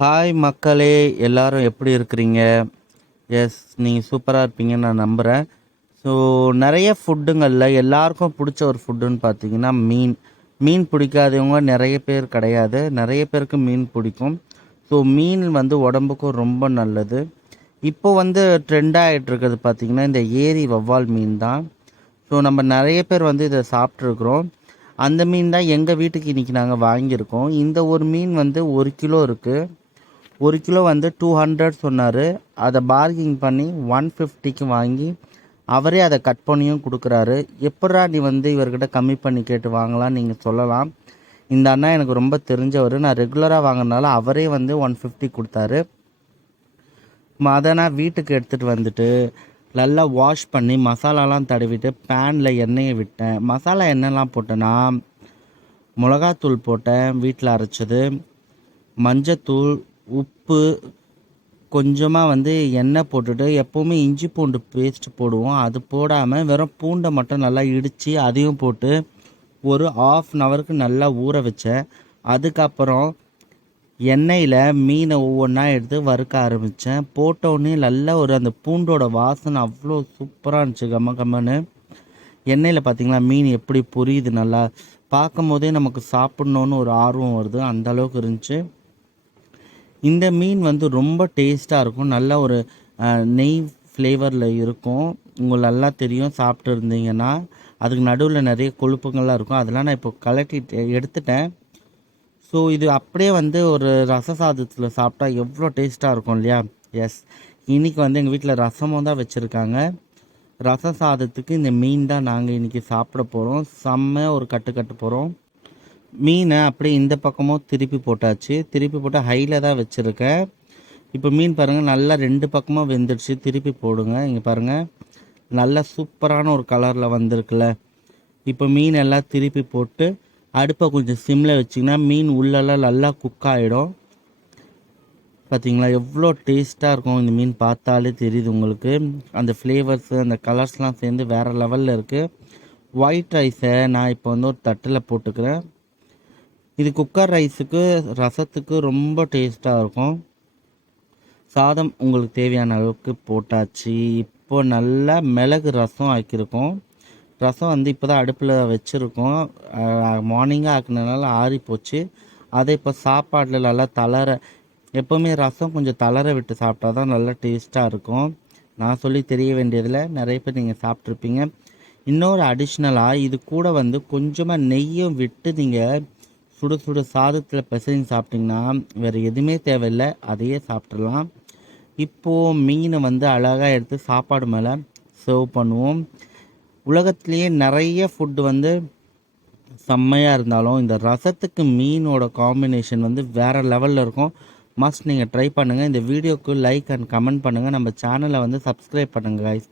Hi மக்களே. எல்லாரும் எப்படி இருக்கிறீங்க? எஸ் நீங்கள் சூப்பராக இருப்பீங்கன்னு நான் நம்புகிறேன் ஸோ நிறைய ஃபுட்டுங்களில் எல்லாருக்கும் பிடிச்ச ஒரு ஃபுட்டுன்னு பார்த்தீங்கன்னா மீன். மீன் பிடிக்காதவங்க நிறைய பேர் கிடையாது. நிறைய பேருக்கு மீன் பிடிக்கும். ஸோ மீன் வந்து உடம்புக்கும் ரொம்ப நல்லது. இப்போ வந்து ட்ரெண்டாகிட்டு இருக்கிறது பார்த்தீங்கன்னா இந்த ஏரி வவ்வால் மீன் தான். ஸோ நம்ம நிறைய பேர் வந்து இதை சாப்பிட்ருக்குறோம் அந்த மீன் தான் எங்கள் வீட்டுக்கு இன்றைக்கி நாங்கள் வாங்கியிருக்கோம். இந்த ஒரு மீன் வந்து ஒரு கிலோ இருக்குது ஒரு கிலோ வந்து டூ ஹண்ட்ரட் சொன்னார். அதை பார்கிங் பண்ணி ஒன் ஃபிஃப்டிக்கு வாங்கி அவரே அதை கட் பண்ணியும் கொடுக்குறாரு. எப்படா நீ வந்து இவர்கிட்ட கம்மி பண்ணி கேட்டு வாங்கலாம் நீங்கள் சொல்லலாம். இந்த அண்ணா எனக்கு ரொம்ப தெரிஞ்சவர். நான் ரெகுலராக வாங்கினால அவரே வந்து ஒன் ஃபிஃப்டி கொடுத்தாரு. அதை நான் வீட்டுக்கு எடுத்துகிட்டு வந்துட்டு நல்லா வாஷ் பண்ணி மசாலாலாம் தடவிட்டு பேனில் எண்ணெயை விட்டேன். மசாலா என்னெல்லாம் போட்டேன்னா மிளகாத்தூள் போட்டேன். வீட்டில் அரைச்சது. மஞ்சத்தூள் உப்பு கொஞ்சமாக வந்து எண்ணெய் போட்டுட்டு எப்போவுமே இஞ்சி பூண்டு பேஸ்ட் போடுவோம். அது போடாமல் வெறும் பூண்டை மட்டும் நல்லா இடித்து அதையும் போட்டு ஒரு ஆஃப் அன் ஹவருக்கு நல்லா ஊற வச்சேன். அதுக்கப்புறம் எண்ணெயில் மீனை ஒவ்வொன்றா எடுத்து வறுக்க ஆரம்பித்தேன் போட்டோடனே நல்லா ஒரு அந்த பூண்டோட வாசனை அவ்வளோ சூப்பராக இருந்துச்சு கம்ம கம்மன்னு எண்ணெயில் பார்த்தீங்களா மீன் எப்படி பொரியுது நல்லா. பார்க்கும் போதே நமக்கு சாப்பிட்ணுன்னு ஒரு ஆர்வம் வருது அந்த அளவுக்கு இருந்துச்சு. இந்த மீன் வந்து ரொம்ப டேஸ்ட்டாக இருக்கும். நல்ல ஒரு நெய் ஃப்ளேவரில் இருக்கும். உங்களுக்கு நல்லா தெரியும். சாப்பிட்டு இருந்தீங்கன்னா அதுக்கு நடுவில் நிறைய கொழுப்புங்கள்லாம் இருக்கும். அதெல்லாம் நான் இப்போ கலட்டி எடுத்துட்டேன். ஸோ இது அப்படியே வந்து ஒரு ரச சாதத்தில் சாப்பிட்டா எவ்வளோ டேஸ்ட்டாக இருக்கும் இல்லையா? எஸ் இன்றைக்கி வந்து எங்கள் வீட்டில் ரசமும் தான் வச்சுருக்காங்க. ரச சாதத்துக்கு இந்த மீன் தான் நாங்கள் இன்றைக்கி சாப்பிட போகிறோம் செம்மையாக ஒரு கட்டு கட்டு போகிறோம் மீனை அப்படியே இந்த பக்கமும் திருப்பி போட்டாச்சு. திருப்பி போட்டு ஹையில் தான் வச்சுருக்கேன். இப்போ மீன் பாருங்கள் நல்லா ரெண்டு பக்கமும் வெந்துடுச்சு. திருப்பி போடுங்க. இங்கே பாருங்கள் நல்லா சூப்பரான ஒரு கலரில் வந்திருக்குல்ல. இப்போ மீன் எல்லாம் திருப்பி போட்டு அடுப்பை கொஞ்சம் சிம்மில் வச்சிங்கன்னா மீன் உள்ளெல்லாம் நல்லா குக் ஆகிடும் பார்த்தீங்களா எவ்வளோ டேஸ்ட்டாக இருக்கும் இந்த மீன் பார்த்தாலே தெரியுது உங்களுக்கு. அந்த ஃப்ளேவர்ஸு அந்த கலர்ஸ்லாம் சேர்ந்து வேறு லெவலில் இருக்குது ஒயிட் ரைஸை நான் இப்போ வந்து ஒரு தட்டில் போட்டுக்கிறேன். இது குக்கர் ரைஸுக்கு ரசத்துக்கு ரொம்ப டேஸ்ட்டாக இருக்கும். சாதம் உங்களுக்கு தேவையான அளவுக்கு போட்டாச்சு. இப்போ நல்லா மிளகு ரசம் ஆக்கியிருக்கோம். ரசம் வந்து இப்போ தான் அடுப்பில் வச்சுருக்கோம். மார்னிங்காக ஆக்குனதுனால ஆறி போச்சு. அதை இப்போ சாப்பாட்டில் நல்லா தளர எப்போவுமே ரசம் கொஞ்சம் தளர விட்டு சாப்பிட்டா தான் நல்லா டேஸ்ட்டாக இருக்கும். நான் சொல்லி தெரிய வேண்டியதில் நிறைய பேர் நீங்கள் சாப்பிட்ருப்பீங்க இன்னொரு அடிஷ்னலாக இது கூட வந்து கொஞ்சமாக நெய்யும் விட்டு நீங்கள் சுட சுட சாதத்தில் பிசைஞ்சு சாப்பிட்டிங்கன்னா வேறு எதுவுமே தேவையில்லை அதையே சாப்பிட்றலாம் இப்போது மீனை வந்து அழகாக எடுத்து சாப்பாடு மேலே சர்வ் பண்ணுவோம். உலகத்துலேயே நிறைய ஃபுட்டு வந்து செம்மையாக இருந்தாலும் இந்த ரசத்துக்கு மீனோட காம்பினேஷன் வந்து வேறு லெவலில் இருக்கும். மஸ்ட் நீங்கள் ட்ரை பண்ணுங்கள் இந்த வீடியோக்கு லைக் அண்ட் கமெண்ட் பண்ணுங்கள் நம்ம சேனலை வந்து சப்ஸ்கிரைப் பண்ணுங்கள் கைஸ்